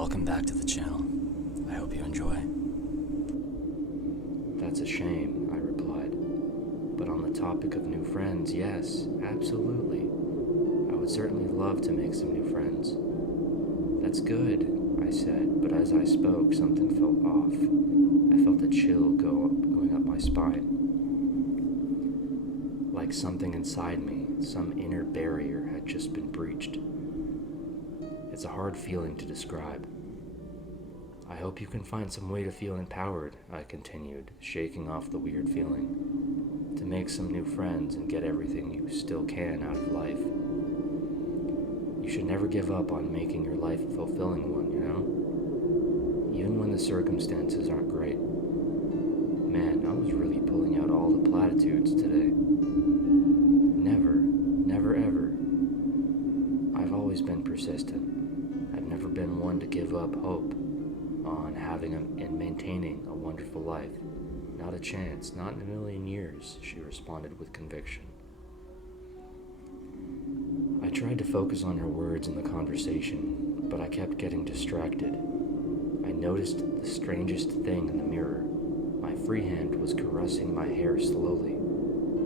Welcome back to the channel. I hope you enjoy. That's a shame, I replied. But on the topic of new friends, yes, absolutely. I would certainly love to make some new friends. That's good, I said, but as I spoke, something felt off. I felt a chill going up my spine. Like something inside me, some inner barrier had just been breached. It's a hard feeling to describe. I hope you can find some way to feel empowered, I continued, shaking off the weird feeling, to make some new friends and get everything you still can out of life. You should never give up on making your life a fulfilling one, you know? Even when the circumstances aren't great. Man, I was really pulling out all the platitudes today. Never ever. I've always been persistent. I've never been one to give up hope on having and maintaining a wonderful life. Not a chance, not in a million years, she responded with conviction. I tried to focus on her words in the conversation, but I kept getting distracted. I noticed the strangest thing in the mirror. My free hand was caressing my hair slowly,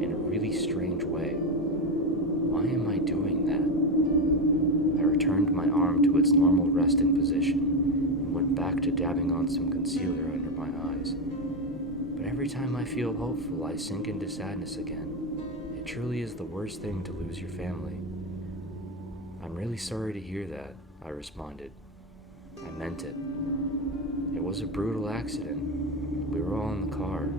in a really strange way. Why am I doing that? I returned my arm to its normal resting position and went back to dabbing on some concealer under my eyes. But every time I feel hopeful, I sink into sadness again. It truly is the worst thing to lose your family. I'm really sorry to hear that, I responded. I meant it. It was a brutal accident. We were all in the car.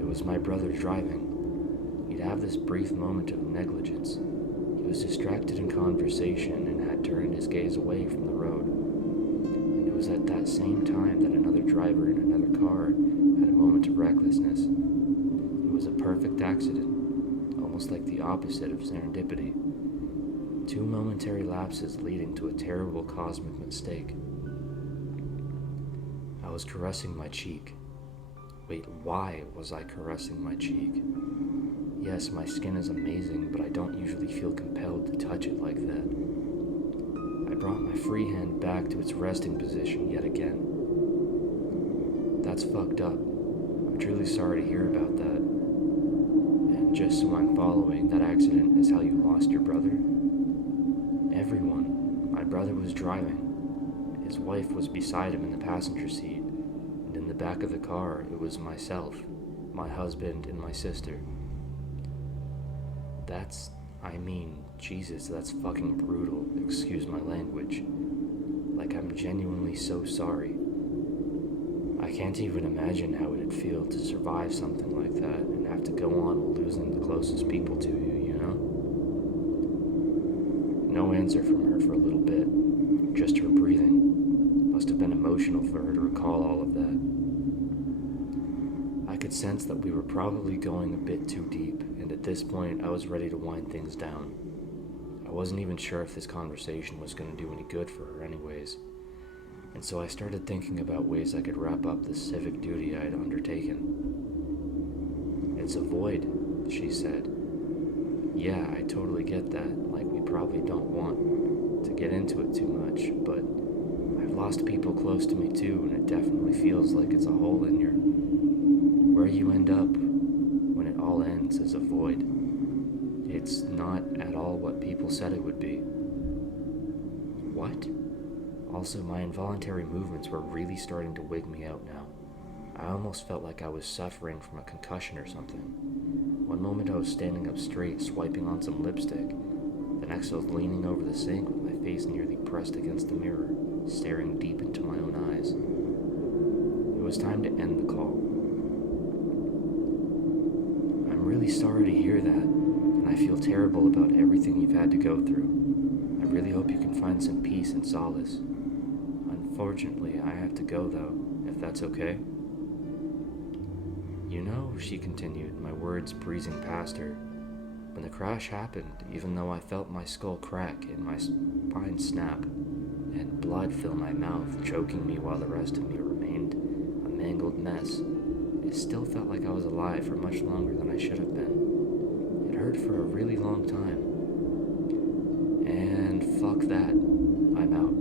It was my brother driving. He'd have this brief moment of negligence. He was distracted in conversation and had turned his gaze away from the road. And it was at that same time that another driver in another car had a moment of recklessness. It was a perfect accident, almost like the opposite of serendipity. 2 momentary lapses leading to a terrible cosmic mistake. I was caressing my cheek. Wait, why was I caressing my cheek? Yes, my skin is amazing, but I don't usually feel compelled to touch it like that. I brought my free hand back to its resting position yet again. That's fucked up. I'm truly sorry to hear about that. And just so I'm following, that accident is how you lost your brother? Everyone. My brother was driving. His wife was beside him in the passenger seat, and in the back of the car, it was myself, my husband, and my sister. Jesus, that's fucking brutal, excuse my language. Like, I'm genuinely so sorry. I can't even imagine how it'd feel to survive something like that and have to go on while losing the closest people to you, you know? No answer from her for a little bit, just her breathing. Must have been emotional for her to recall all of that. I could sense that we were probably going a bit too deep, and at this point I was ready to wind things down. I wasn't even sure if this conversation was going to do any good for her anyways, and so I started thinking about ways I could wrap up the civic duty I had undertaken. It's a void, she said. Yeah, I totally get that, like we probably don't want to get into it too much, but I've lost people close to me too, and it definitely feels like it's a hole in your... Where you end up when it all ends is a void. It's not at all what people said it would be. What? Also, my involuntary movements were really starting to wig me out now. I almost felt like I was suffering from a concussion or something. One moment I was standing up straight, swiping on some lipstick. The next I was leaning over the sink with my face nearly pressed against the mirror, staring deep into my own eyes. It was time to end the call. I'm really sorry to hear that, and I feel terrible about everything you've had to go through. I really hope you can find some peace and solace. Unfortunately, I have to go though, if that's okay. You know, she continued, my words breezing past her, when the crash happened, even though I felt my skull crack and my spine snap, and blood fill my mouth, choking me while the rest of me remained a mangled mess, it still felt like I was alive for much longer than I should have been. It hurt for a really long time. And fuck that. I'm out.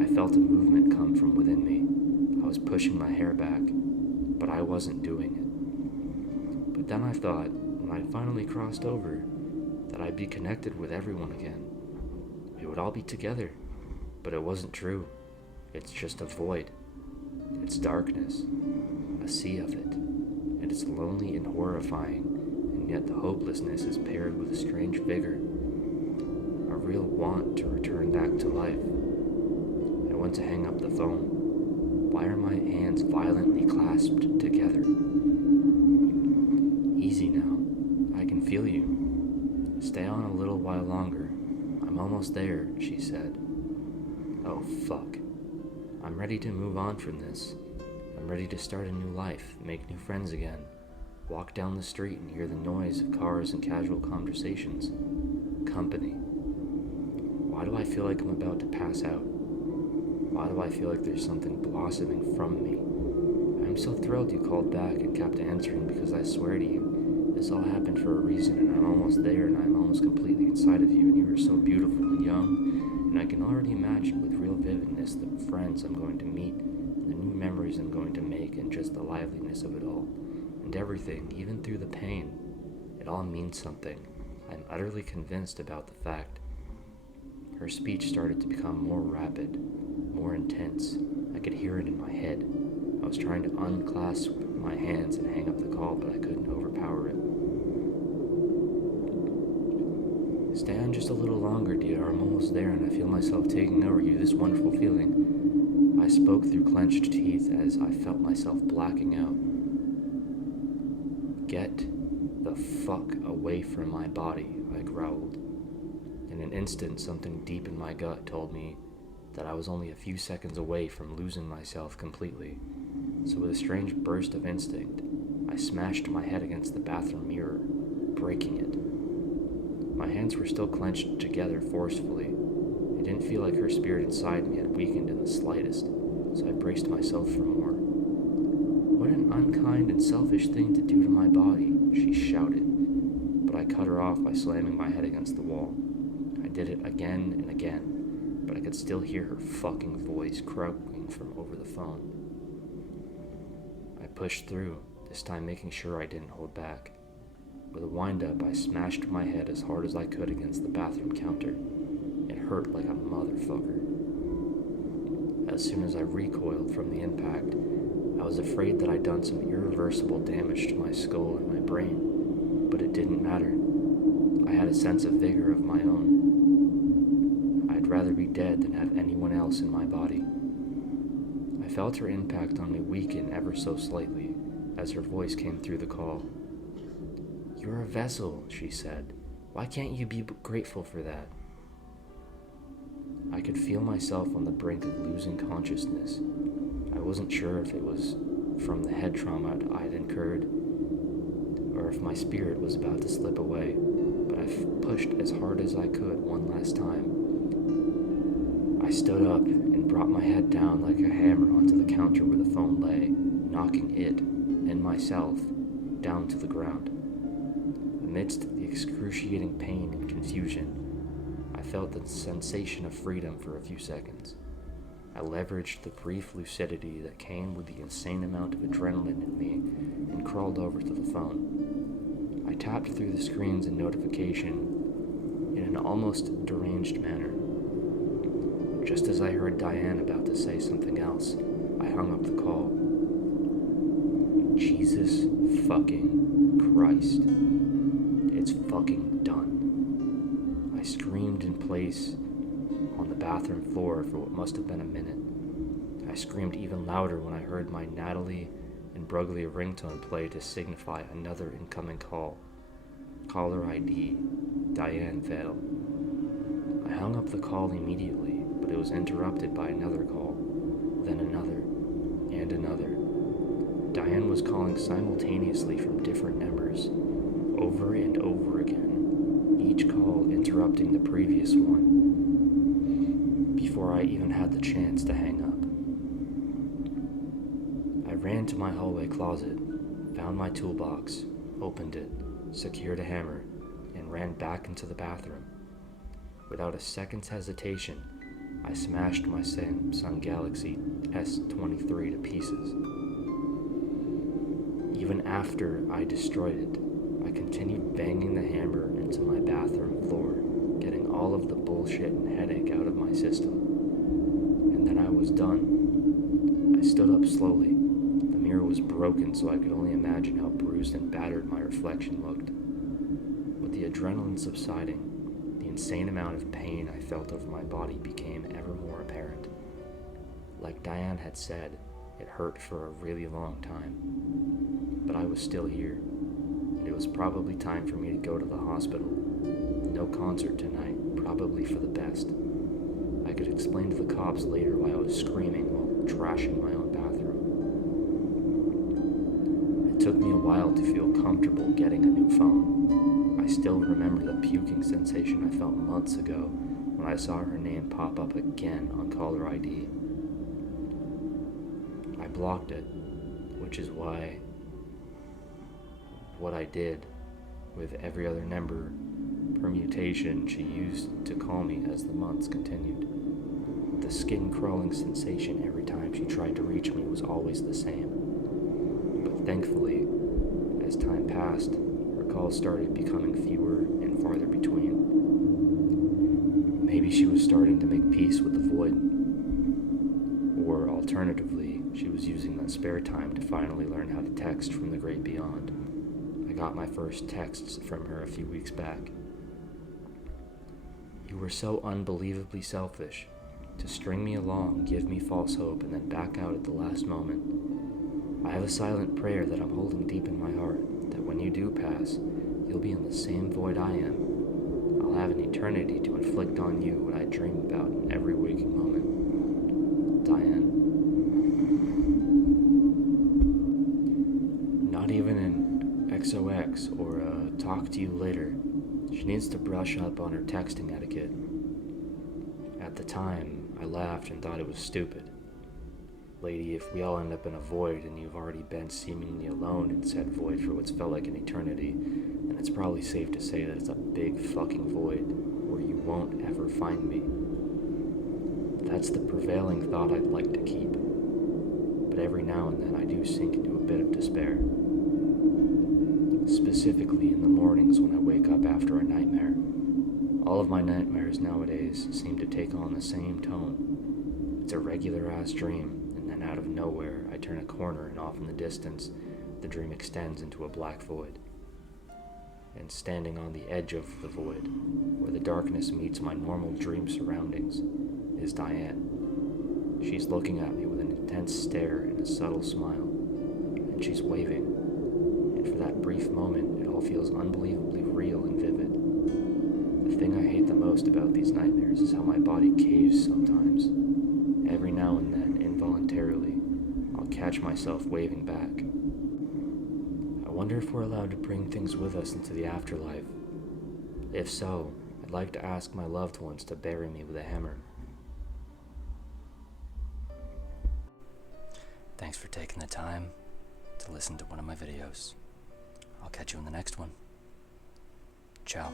I felt a movement come from within me. I was pushing my hair back, but I wasn't doing it. But then I thought, when I finally crossed over, that I'd be connected with everyone again. We would all be together, but it wasn't true. It's just a void. It's darkness, a sea of it, and it's lonely and horrifying, and yet the hopelessness is paired with a strange vigor, a real want to return back to life. I went to hang up the phone. Why are my hands violently clasped together? Easy now. I can feel you. Stay on a little while longer. I'm almost there, she said. Oh, fuck. I'm ready to move on from this. I'm ready to start a new life, make new friends again, walk down the street and hear the noise of cars and casual conversations. Company. Why do I feel like I'm about to pass out? Why do I feel like there's something blossoming from me? I'm so thrilled you called back and kept answering, because I swear to you, this all happened for a reason, and I'm almost there, and I'm almost completely inside of you, and you are so beautiful and young, and I can already imagine with real vividness the friends I'm going to meet, the new memories I'm going to make, and just the liveliness of it all, and everything, even through the pain. It all means something. I'm utterly convinced about the fact. Her speech started to become more rapid, more intense. I could hear it in my head. I was trying to unclasp my hands and hang up the call, but I couldn't overpower it. Stay on just a little longer, dear. I'm almost there, and I feel myself taking over you, this wonderful feeling. I spoke through clenched teeth as I felt myself blacking out. Get the fuck away from my body, I growled. In an instant, something deep in my gut told me that I was only a few seconds away from losing myself completely. So with a strange burst of instinct, I smashed my head against the bathroom mirror, breaking it. My hands were still clenched together forcefully. It didn't feel like her spirit inside me had weakened in the slightest, so I braced myself for more. What an unkind and selfish thing to do to my body, she shouted, but I cut her off by slamming my head against the wall. I did it again and again, but I could still hear her fucking voice croaking from over the phone. I pushed through, this time making sure I didn't hold back. With a wind-up, I smashed my head as hard as I could against the bathroom counter. It hurt like a motherfucker. As soon as I recoiled from the impact, I was afraid that I'd done some irreversible damage to my skull and my brain, but it didn't matter. I had a sense of vigor of my own. I'd rather be dead than have anyone else in my body. I felt her impact on me weaken ever so slightly as her voice came through the call. You're a vessel, she said. Why can't you be grateful for that? I could feel myself on the brink of losing consciousness. I wasn't sure if it was from the head trauma I'd incurred, or if my spirit was about to slip away, but I pushed as hard as I could one last time. I stood up and brought my head down like a hammer onto the counter where the phone lay, knocking it, and myself, down to the ground. Amidst the excruciating pain and confusion, I felt the sensation of freedom for a few seconds. I leveraged the brief lucidity that came with the insane amount of adrenaline in me and crawled over to the phone. I tapped through the screens and notification in an almost deranged manner. Just as I heard Diane about to say something else, I hung up the call. Jesus fucking Christ. It's fucking done. I screamed in place on the bathroom floor for what must have been a minute. I screamed even louder when I heard my Natalie and Bruglia ringtone play to signify another incoming call. Caller ID, Diane Vale. I hung up the call immediately, but it was interrupted by another call, then another, and another. Diane was calling simultaneously from different numbers, over and over again, each call interrupting the previous one, before I even had the chance to hang up. I ran to my hallway closet, found my toolbox, opened it, secured a hammer, and ran back into the bathroom. Without a second's hesitation, I smashed my Samsung Galaxy S23 to pieces. Even after I destroyed it, I continued banging the hammer into my bathroom floor, getting all of the bullshit and headache out of my system. And then I was done. I stood up slowly. The mirror was broken, so I could only imagine how bruised and battered my reflection looked. With the adrenaline subsiding, the insane amount of pain I felt over my body became ever more apparent. Like Diane had said, it hurt for a really long time. But I was still here, and it was probably time for me to go to the hospital. No concert tonight, probably for the best. I could explain to the cops later why I was screaming while trashing my own bathroom. It took me a while to feel comfortable getting a new phone. I still remember the puking sensation I felt months ago when I saw her name pop up again on caller ID. I blocked it, which is why what I did with every other number permutation she used to call me as the months continued. The skin-crawling sensation every time she tried to reach me was always the same. But thankfully, as time passed, her calls started becoming fewer and farther between. Maybe she was starting to make peace with the void. Or alternatively, she was using that spare time to finally learn how to text from the great beyond. I got my first texts from her a few weeks back. You were so unbelievably selfish. To string me along, give me false hope, and then back out at the last moment. I have a silent prayer that I'm holding deep in my heart, that when you do pass, you'll be in the same void I am. I'll have an eternity to inflict on you what I dream about in every waking moment. Diane. Not even an XOX or a talk to you later. She needs to brush up on her texting etiquette. At the time, I laughed and thought it was stupid. Lady, if we all end up in a void and you've already been seemingly alone in said void for what's felt like an eternity, then it's probably safe to say that it's a big fucking void where you won't ever find me. That's the prevailing thought I'd like to keep. But every now and then I do sink into a bit of despair. Specifically in the mornings when I wake up after a nightmare. All of my nightmares nowadays seem to take on the same tone. It's a regular-ass dream, and then out of nowhere, I turn a corner and off in the distance, the dream extends into a black void. And standing on the edge of the void, where the darkness meets my normal dream surroundings, is Diane. She's looking at me with an intense stare and a subtle smile, and she's waving. And for that brief moment, it all feels unbelievably real and vivid. The thing I hate the most about these nightmares is how my body caves sometimes. Every now and then, involuntarily, I'll catch myself waving back. I wonder if we're allowed to bring things with us into the afterlife. If so, I'd like to ask my loved ones to bury me with a hammer. Thanks for taking the time to listen to one of my videos. I'll catch you in the next one. Ciao.